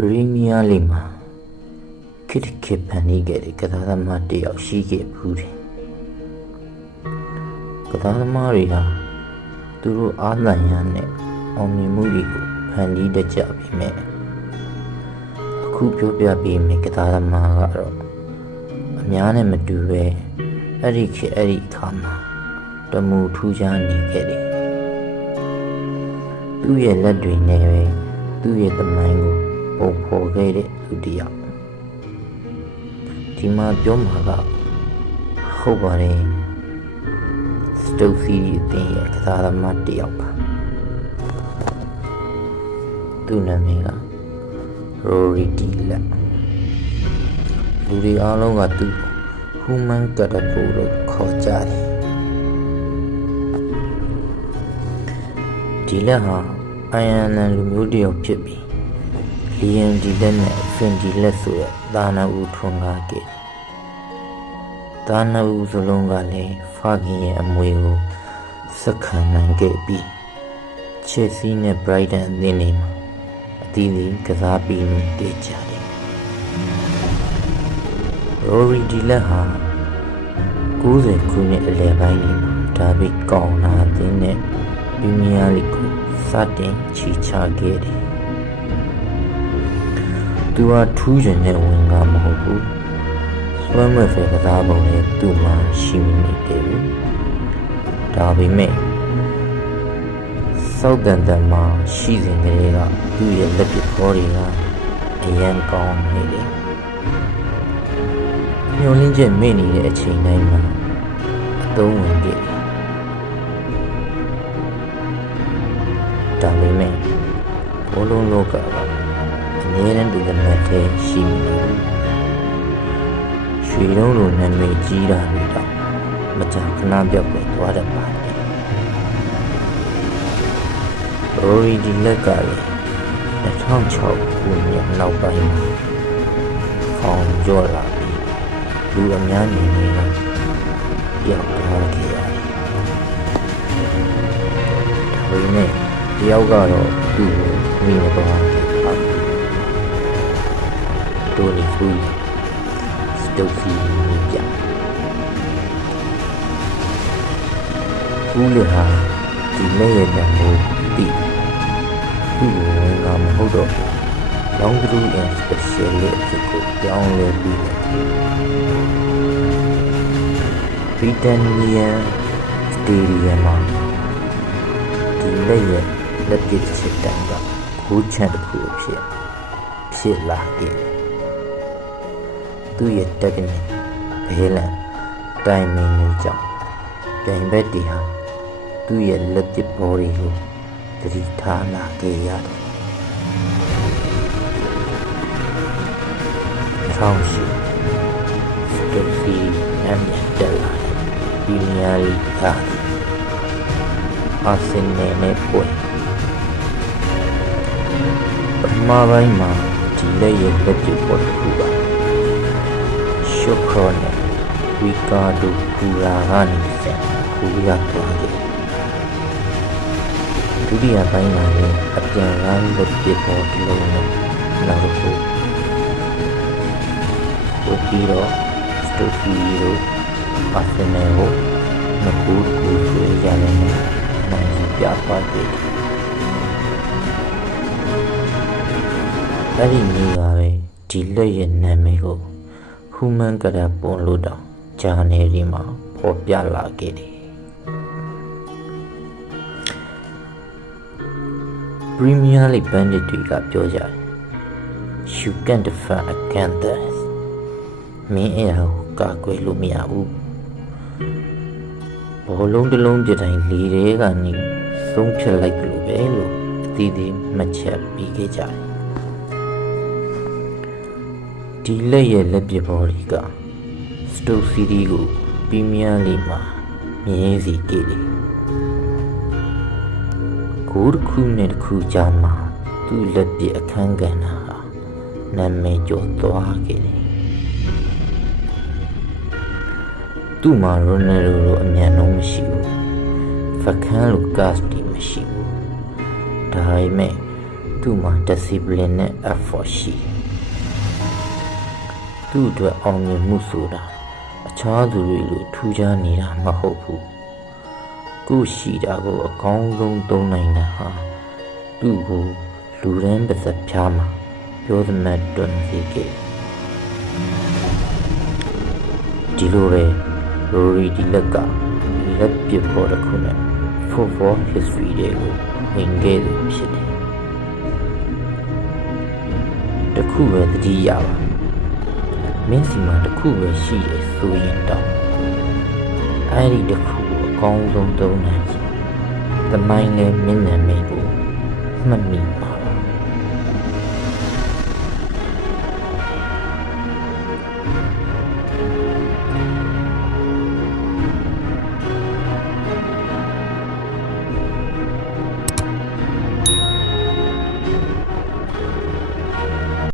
Premier Lima ခေတ်ခေတ်ဖန်တီးခဲ့တဲ့ကစားသမားတစ်ယောက်ရှိခဲ့ဘူးတယ်။ကစားသမားတွေဟာသူတို့အားသန်ရနဲ့အောင်မြင်မှုတွေကိုဖန်တီးတတ်ကြပေမဲ့အခုပြောပြပေးမယ့်ကစားသမားကတော့အများနဲ့မတူပဲအဲ့ဒီခေတ်အဲ့ဒီအခါမှာတမူထူးခြားနေခဲ့တယ်။သူ့ရဲ့လက်တွေနဲ့ပဲသူ့ရဲ့သမိုင်းကိုပုံဖော်ခဲ့တဲ့သူတစ်ယောက်ဒီမှာပြောမှာကဟုတ်ပါတယ်စတုတ်စီအသင်းရဲ့ကစားသမားတစ်ယောက်ပါသူ့နာမည်ကရိုရီဒီလက်လူတွေအားလုံးကသူ့ဟူမန်ကတ်တပူလို့ခေါ်ကြတယ်ဒီလက်ဟာအိုင်ယာလန်လူမျိုးတစ်ယောက်ဖြစ်ပြီးလီယန်ဒီလက်နဲ့ဖင်ဒီလက်ဆိုတဲ့သားနှစ်ဦးထွန်းကားခဲ့သားနှစ်ဦးစလုံးကလည်းဖခင်ရဲ့အမွေကိုဆက်ခံနိုင်ခဲ့ပြီးချယ်ဆီနဲ့ Brighton အသင်းတွေမှာအသီးသီးကစားပြီးနေကြတယ်ရိုရီဒီလက်ဟာ90ခုနှစ်အလယ်ပိုင်းတွေမှာဒါဗစ်ကောင်နာအသင်းနဲ့ပရီးမီးယားလိဂ်ကိုစတင်ချီချခဲ့တယ်သူဟာထူးချွန်တဲ့ဝင်ကားမဟုတ်ဘူးစွမ်းမွက်ဖယ်ကစားပုံနဲ့သူ့မှာရှိနေတယ်ဒါပေမဲ့စောက်တန်တန်မှာရှိစဉ်ကလေးကသူ့ရဲ့လက်ပစ်ခေါ်တွေကအရန်ကောင်းနေတယ်ညှို့လင်းချက်မေ့နေတဲ့အချိန်တိုင်းမှာအသုံးဝင်ခဲ့တယ်ဒါပေမဲ့ဘောလုံးလောကအမြဲတမ်းဒီလက်နဲ့ထဲရှိနေတယ်ရွှေလုံးလိုနာမည်ကြီးတာတွေတော့မကြာခဏပြောက်ပြန်သွားတတ်ပါတယ်ရိုရီဒီလက်ကလည်း2006ခုနှစ်နောက်ပိုင်းမှာဖောင်ကျော်လာပြီးလူအများနေနေတာပြောက်သွားခဲ့ရတယ်ဒါပေမဲ့တယောက်ကတော့သူ့ကိုမိမသွားခဲ့ပါဘူးတိုနီဖူးစတုတ်စီမိပြဦးလေဟာဒီလက်ရဲ့တံကိုပြီးသူ့ကိုဝင်ကမဟုတ်တော့လောင်းဒရူအန်စပက်ရှယ်လေးအဖြစ်ကိုပြောင်းလဲပြီးတယ်ဘရီတန်နီယန်စတေဒီယမ်မှာဒီလက်ရဲ့လက်ပစ်ချစ်တန်ကဂိုးချန်တစ်ခုဖြစ်လာခဲ့တယ်သူ့ရဲ့တက်ကနေဘဲလန်တိုင်မင်းလေးကြောင့်ပြိုင်ဘက်တီဟာသူ့ရဲ့လက်ပစ်ဘော်တွေကိုသတိထားလာခဲ့ရတယ်ဆောင်းရှိစတုတ်စီနမ်တက်လာပရီးမီးယားလိဂ်ကအာဆင်နယ်နဲ့ပွဲပထမပိုင်းမှာဒီလက်ရဲ့လက်ပစ်ဘော်တစ်ခုပါရှုခရောနဲ့ဝီကာဒိုပူရာကနေဆက်ခူရသွားတယ်ဒုတိယပိုင်းမှာလည်းအပြန်လမ်းလက်ပစ်ဘော်တစ်လုံးနဲ့နောက်တစ်ခုဝီပြီးတော့စတိုဖီတို့အာဆင်နယ်ကိုနှစ်ခုဆွေးကြတယ်နိုင်ပြသွားတယ်အဲ့ဒီနေ့ကပဲဒီလက်ရဲ့နာမည်ကိုဟူမန်ကရပွန်လို့တောင်ဂျာနယ်ဒီမှာဖော်ပြလာခဲ့တယ်ပရီးမီးယားလိဂ်ဘန်ဒစ်တွေကပြောကြတယ် You can't defend against this မင်းအဲ့ဒါကိုကာကွယ်လို့မရဘူးဘောလုံးတစ်လုံးပြတိုင်းလေတွေကနေဆုံးဖြတ်လိုက်လို့ပဲလို့အသီးသီးမှတ်ချက်ပြီးခဲ့ကြတယ်ဒီလက်ရဲ့လက်ပစ်ဘော်တွေကစတုတ်စီတီကိုပရီးမီးယားလိဂ်မှာမြင်းစီခဲ့တယ်ဂိုးတစ်ခုနဲ့တစ်ခုကြားမှာသူ့လက်ပစ်အခန်းကဏ္ဍဟာနာမည်ကျော်သွားခဲ့တယ်သူ့မှာရိုနယ်ဒိုလိုအမြန်လုံးမရှိဘူးဖခန်းလိုကတ်တီမရှိဘူးဒါပေမဲ့သူ သူ့မှာ discipline နဲ့ effort ရှိတယ်သူ့အတွက်အောင်မြင်မှုဆိုတာအခြားသူတွေလိုထူးခြားနေတာမဟုတ်ဘူးကိုရှိတာကိုအကောင်းဆုံးသုံးနိုင်တာဟာသူ့ကိုလူရန်ပါစပ်ဖြားမှာပြောသမျှတွန်းစေခဲ့ဒီလိုပဲရိုရီဒီလက်ကလက်ပစ်ပေါ်တစ်ခုနဲ့ football history တွေကိုဝင်ခဲ့သူဖြစ်တယ်တခုပဲသတိရပါမင်းစီမှာတခုပဲရှိရဆိုရင်တော့အဲ့ဒီတခုကိုအကောင်းဆုံးသုံးနိုင်ချင်သမိုင်းနဲ့မျက်နှာမိတ်ကိုမှတ်မိပါ